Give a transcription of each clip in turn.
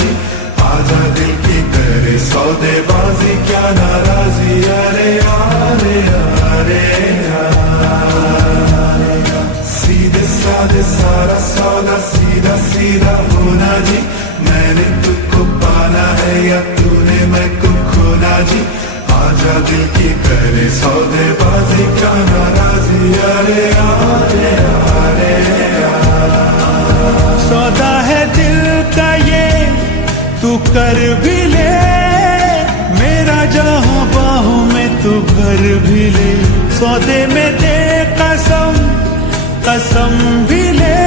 जी, आजा दिल की करे सौदेबाजी, क्या नाराजी, अरे यारे यारे यार। सीधे साधे सारा सौदा, सीधा सीधा होना जी, मैंने तुझको पाना है या तूने मैं को खोना जी, आजा दिल की करे सौदेबाजी, क्या नाराजी, अरे यारे यारे यार। सौदा है दिल का ये तू कर भी ले, मेरा जहां बाहों में तू घर भी ले, सौदे में दे कसम कसम भी ले,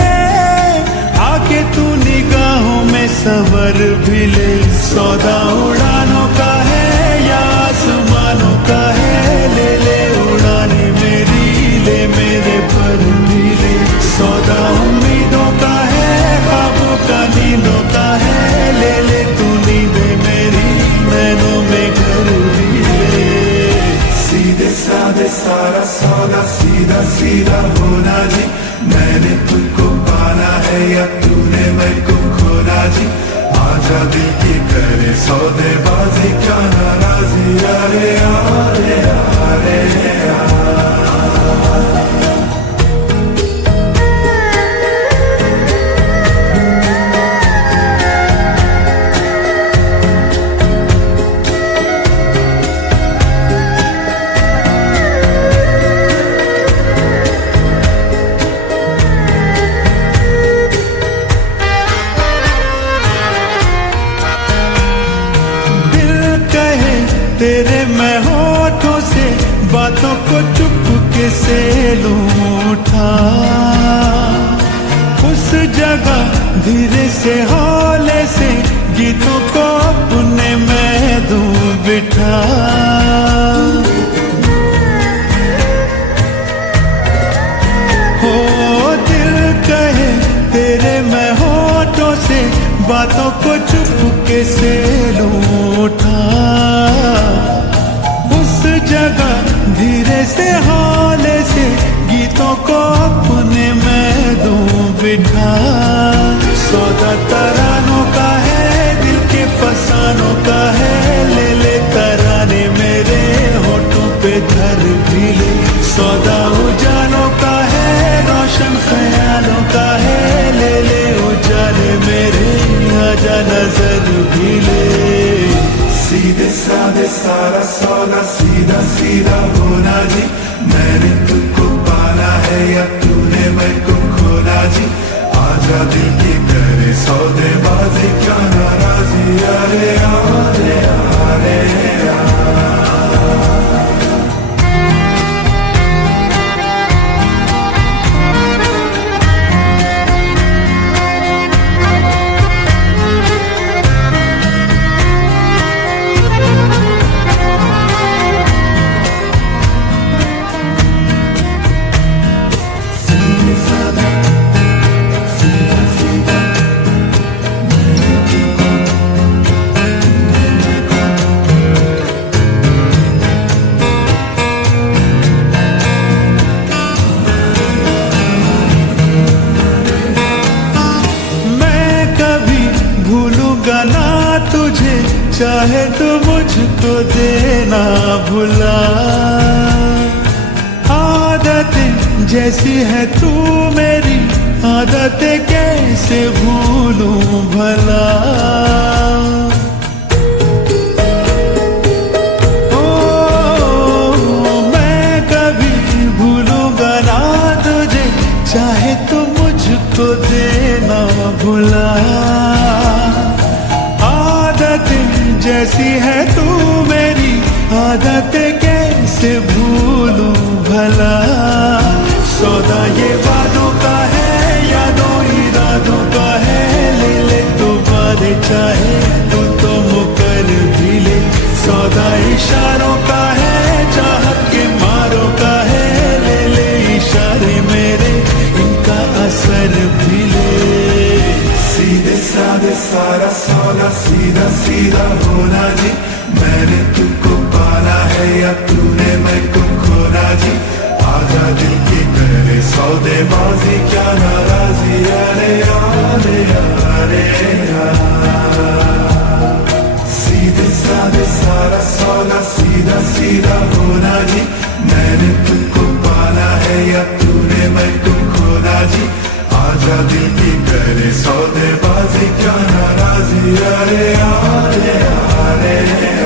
आके तू निगाहों में सवर भी ले। सौदा उड़ानों का है या आसमानों का है, ले ले उड़ाने मेरी, ले मेरे पर भी ले। सौदा उम्मीदों का है, ख्वाबों का, नींदों का है, ले ले तू नींदे मेरी, नैनों में घर भी ले। सीधे साधे सारा सौदा, सीधा सीधा होना जी, मैंने तुझको पाना है या तूने मैं को खोना जी, आजा दिल की करे सौदेबाजी, क्या नाराजी, अरे यारे यारे यार। तेरे मैं होठों से बातों को चुपके से लूं उठा, उस जगह धीरे से हौले से गीतों को अपने मैं दूं बिठा। हो दिल कहे तेरे मैं होठों से बातों को चुपके से लूं उठा, उस जगह धीरे से हौले से गीतों को अपने मैं दूं बिठा। सौदा तरानों का है, दिल के फसानों का है, ले ले तराने मेरे होठों पे धर भी ले। सौदा उजालों का है, रोशन ख्यालों का है, ले ले उजाले मेरे, आजा नजर भी ले। सीधे साधे सारा सौदा, सीधा सीधा होना जी, मैंने तुझको पाना है या तूने मैं को खोना जी, आजा दिल की करे सौदेबाजी, क्या नाराजी, अरे यारे यारे यार। ना तुझे चाहे तो मुझको देना भुला, आदतें जैसी है तू मेरी, आदतें कैसे भूलूं भला। ओ मैं कभी भूलूंगा ना तुझे, चाहे तो मुझको देना भुला, जैसी है तू मेरी, आदतें कैसे भूलूं भला। सौदा ये वादों का है, यादों इरादों का है, ले ले तो वादे चाहे तू तो मुकर भी ले। सौदा इशारों का है, चाहत के मारों का है, ले ले इशारे मेरे, इनका असर भी ले। सीधे साधे सारा सौदा, सीधा सीधा होना जी, मैंने तुझको पाना है या तूने मैं को खोना जी, आजा दिल की करे सौदेबाजी, क्या नाराजी, अरे यारे यारे यार। अरे आ रे